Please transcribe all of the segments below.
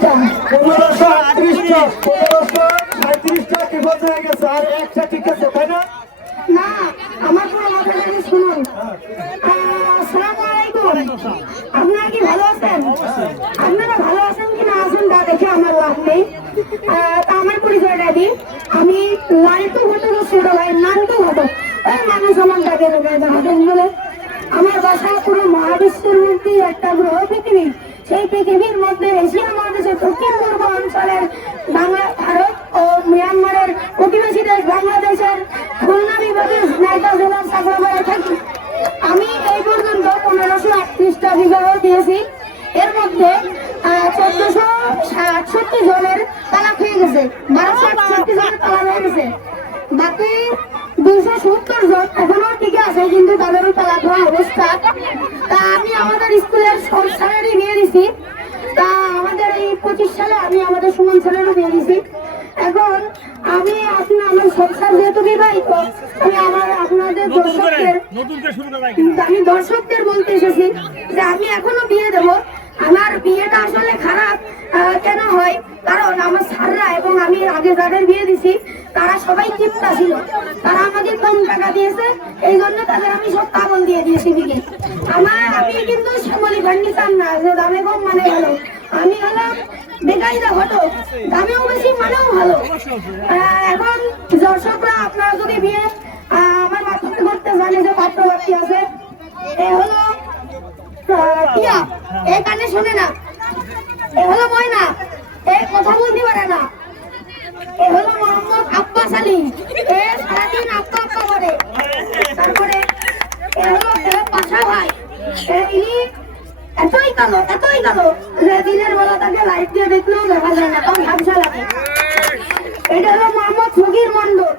1538টা কি বলতে গেছে আর একটা ঠিক আছে তাই না? না আমার পুরো মাথা থেকে শুনুন। আসসালামু আলাইকুম। আপনারা কি ভালো আছেন? আপনারা ভালো আছেন কি না আছেন তা দেখে আমার লাভ নেই। আমার পরিচয়টা দিই, আমি লালটু ঘটক ছোট ভাই নান্টু ঘটক, ওই মানুষ আমার ডাকে ঘটক বলে। আমার বাসা পুরো মহাবিশ্বের মধ্যে একটা গ্রহ পৃথিবী। সেই পৃথিবীর মধ্যে এশিয়া মহাদেশের দক্ষিণ পূর্ব অঞ্চলের বাংলা, ভারত ও মিয়ানমারের প্রতিবেশী দেশ বাংলাদেশের খুলনা বিভাগের ঝিনাইদহ জেলার সাগরপাড়ায় থাকি। আমি এই পর্যন্ত 1538টা বিবাহ দিয়েছি। এর মধ্যে 1468 জনের তালাক হয়ে গেছে, 1268 জনের তালাক হয়ে গেছে। বাকি 270 জন এখনো ঠিক আছে, কিন্তু তাদেরও তালাক হওয়া অবস্থা। তা আমি আমাদের স্কুলের সব স্যারেরই বিয়ে দিছি। তা আমাদের এই 25 সালে আমি আমাদের সুমন স্যারেরও বিয়ে দিছি। এখন আমি আমার সংসার যেহেতু বিবাহিত, আপনাদের দর্শকদের বলতে এসেছি যে আমি এখনো বিয়ে দেব। আমার বিয়েটা আসলে খারাপ কেন হয়, কারণ আমার স্যাররা এবং আমি আগে যাদের বিয়ে দিছি তারা সবাই কিপ্টা ছিল। তারা আমাকে কম টাকা দিয়েছে, এই জন্য তাদের আমি সব কাগজ দিয়ে দিয়েছি বিকে। আমি কিন্তু শ্যামলী ফার্নিচার না যে দামে কম মানে ভালো, আমি হলাম বেকায়দা ঘটক, দামেও বেশি মানেও ভালো। এখন দর্শকরা আপনারা যদি বিয়ে আমার মাধ্যমে করতে জানে যে পাত্রপাত্রী আছে, এ হলো টিয়া, এ কানে শোনে না। এ হলো ময়না, এ কথা বলতে পারে না। এ হলো মোহাম্মদ আব্বাস আলী, এ সারাদিন আব্বা আব্বা করে। তারপরে এ হলো পাশা ভাই, ইনি এতই কালো যে দিনের বেলা তাকে লাইট দিয়ে দেখলেও দেখা যায় না, কারণ ঝাপসা লাগে। এটা হলো মোহাম্মদ ফকির মন্ডল,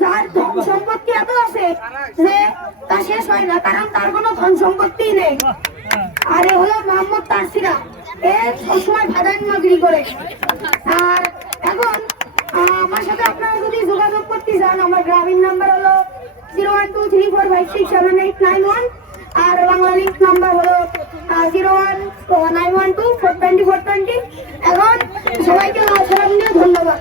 যার ধন সম্পত্তি এত আছে যে তা শেষ হয় না, কারণ তার কোনো ধন সম্পত্তি নেই। আর এ হলো মোহাম্মদ তারসিরা, এ সবসময় ফাদাইনগিরি করে। আর এখন আমার সাথে আপনারা যদি যোগাযোগ করতে চান, আমার গ্রামীণ নাম্বার হলো 01234567891, আর বাংলা লিঙ্ক নাম্বার হলো 01912420420। এখন সবাইকে সালাম দিয়ে ধন্যবাদ।